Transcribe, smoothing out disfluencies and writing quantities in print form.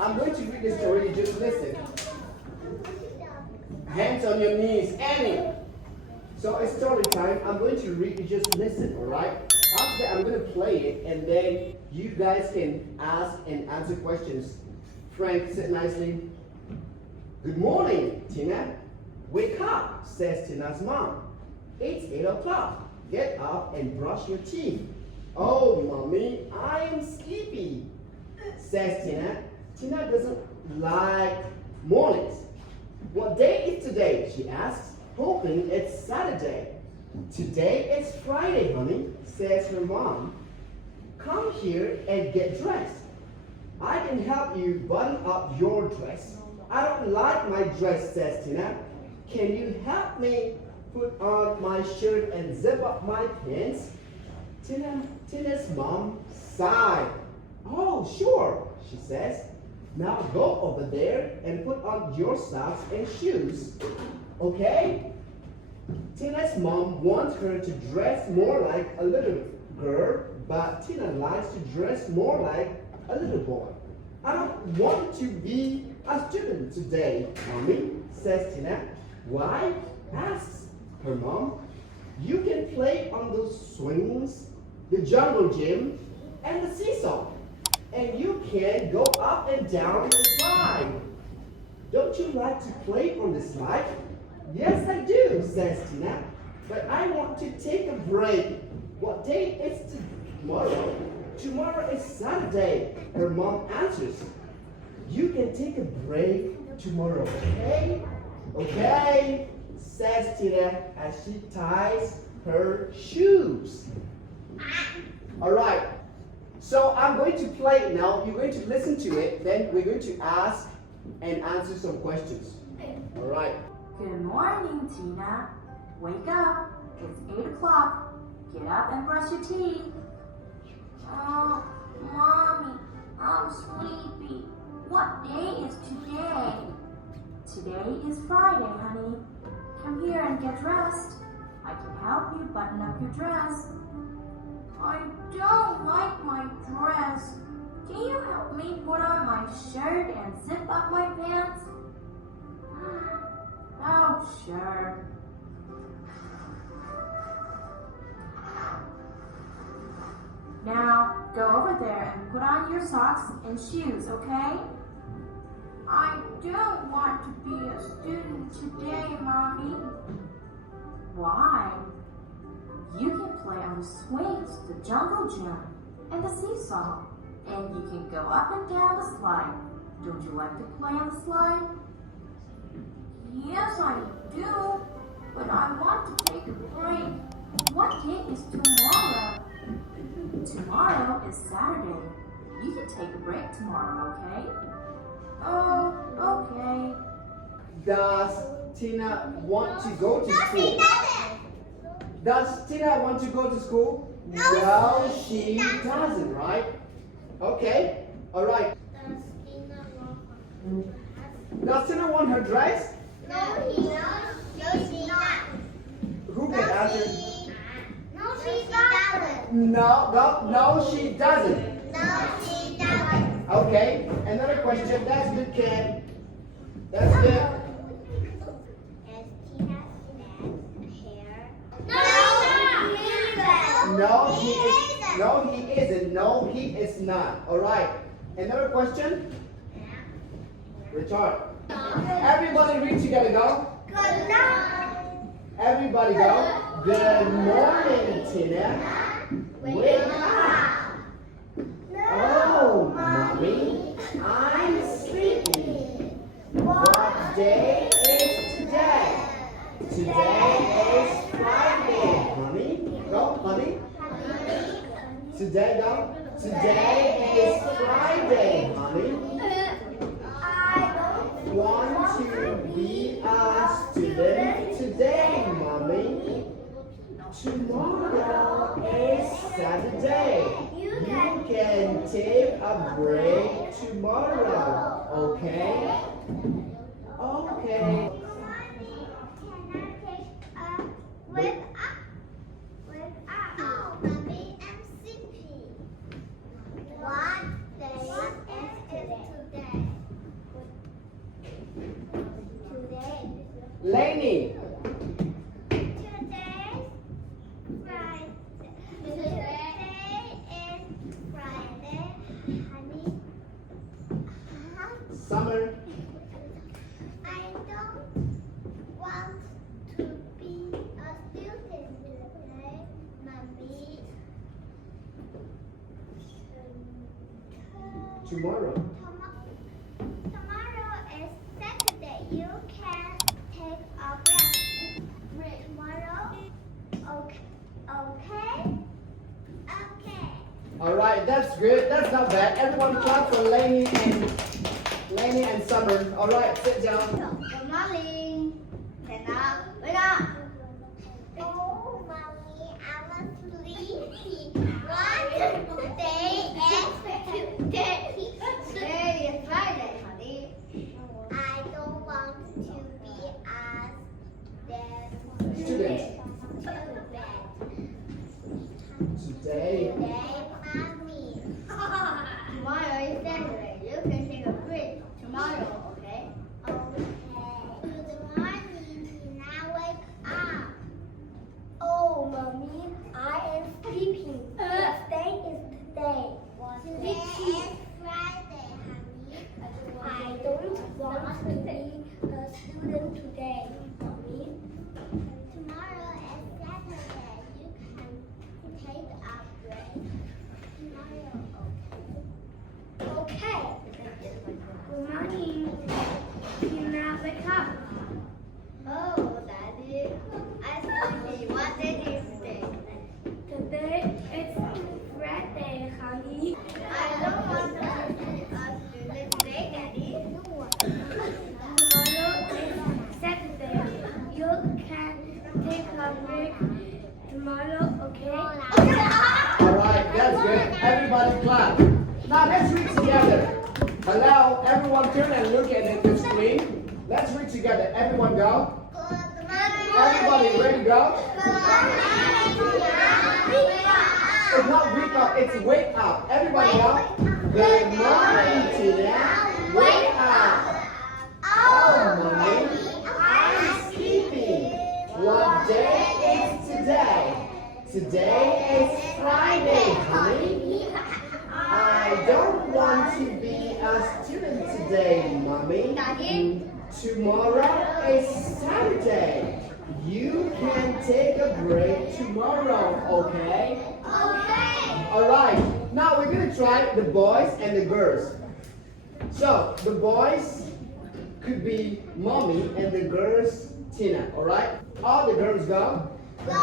I'm going to read the story. You just listen. Hands on your knees. Annie. So it's story time. I'm going to read. You just listen, all right? After that, I'm going to play it, and then you guys can ask and answer questions. Frank, sit nicely. Good morning, Tina. Wake up, says Tina's mom. It's 8 o'clock. Get up and brush your teeth. Oh, mommy, I am sleepy, says Tina. Tina doesn't like mornings. What day is today? She asks, hoping it's Saturday. Today is Friday, honey, says her mom. Come here and get dressed. I can help you button up your dress. I don't like my dress, says Tina. Can you help me put on my shirt and zip up my pants? Tina's mom sighed. Oh, sure, she says. Now go over there and put on your socks and shoes. Okay? Tina's mom wants her to dress more like a little girl, but Tina likes to dress more like a little boy. I don't want to be a student today, mommy, says Tina. Why? Asks her mom. You can play on those swings, the jungle gym, and the seesaw. And you can go up and down the slide. Don't you like to play on the slide? Yes, I do, says Tina. But I want to take a break. What day is tomorrow? Tomorrow is Saturday, her mom answers. You can take a break tomorrow, okay? Okay, says Tina as she ties her shoes. All right, so I'm going to play it now. You're going to listen to it. Then we're going to ask and answer some questions. All right. Good morning, Tina. Wake up. It's 8 o'clock. Get up and brush your teeth. Oh, Mommy, I'm sleepy. What day is today? Today is Friday, honey. Come here and get dressed. I can help you button up your dress. I don't like my dress. Can you help me put on my shirt and zip up my pants? Oh, sure. Now, go over there and put on your socks and shoes, okay? I don't want to be a student today, Mommy. Why? You can play on the swings, the jungle gym, and the seesaw. And you can go up and down the slide. Don't you like to play on the slide? Yes, I do. But I want to take a break. What day is tomorrow? Tomorrow is Saturday. You can take a break tomorrow, okay? Oh, okay. Does Tina want to go to school? Does Tina want to go to school? No, she doesn't, right? Okay, all right. Does Tina want her dress? No, she not. Who can answer? No, she doesn't. No, she doesn't. No, she doesn't. Okay, another question. That's good, Ken. That's good. Has Tina hair? No, he isn't. No, he is not. All right. Another question? Richard. Everybody read together, go. Good night. Everybody go. Good morning, Tina. Wake up. Oh, mommy, I'm sleepy. What day is today? Today is Friday, honey. Go, honey. Today, go. Today is Friday, honey. Want to be a student today, mommy. Tomorrow is Saturday. You can take a break tomorrow, okay? Okay. Wake up. Wake up. Oh, mommy, I'm sleepy. What day is today? Lainey. Today is Friday, honey. Summer. I don't want to be a student today, Mommy. Tomorrow. Tomorrow is Saturday. You can take a break. Tomorrow, okay, okay, okay. All right, that's good. That's not bad. Everyone clap for Lainey and Summer. All right, sit down. Good morning. Wake up. Wake up. Oh, Mommy, I was sleepy. What? Today is today. Today is Friday, honey. I don't want to be as dead. Students. Today. Today, Mommy. Tomorrow is Saturday. You can take a break tomorrow, okay? Okay. Good morning, Tina. Wake up. Oh, Mommy, I am sleeping. What day is today? Today is Friday, honey. I don't want to be a student today, Mommy. Tomorrow is Saturday. You can take a break. Tomorrow, okay? Good morning. Tina, wake up. Oh, Daddy. I'm sleepy. What day is today? Today is Friday, honey. I don't want to be a student today, Daddy. Tomorrow is Saturday. You can take a break tomorrow, okay? All right, that's good. Everybody clap. Now let's read together. Allow everyone turn and look at the screen. Let's read together. Everyone go. Everybody ready to go? It's not wake up, it's wake up. Everybody go. Good morning, Tina. Wake up. Oh, Mommy, I'm sleeping. What day is today? Today is Friday, honey. I don't want to be a student today, Mommy. Tomorrow is Saturday. You can take a break tomorrow, okay? Okay. All right. Now we're going to try the boys and the girls. So the boys could be Mommy and the girls Tina, all right? All the girls go. Good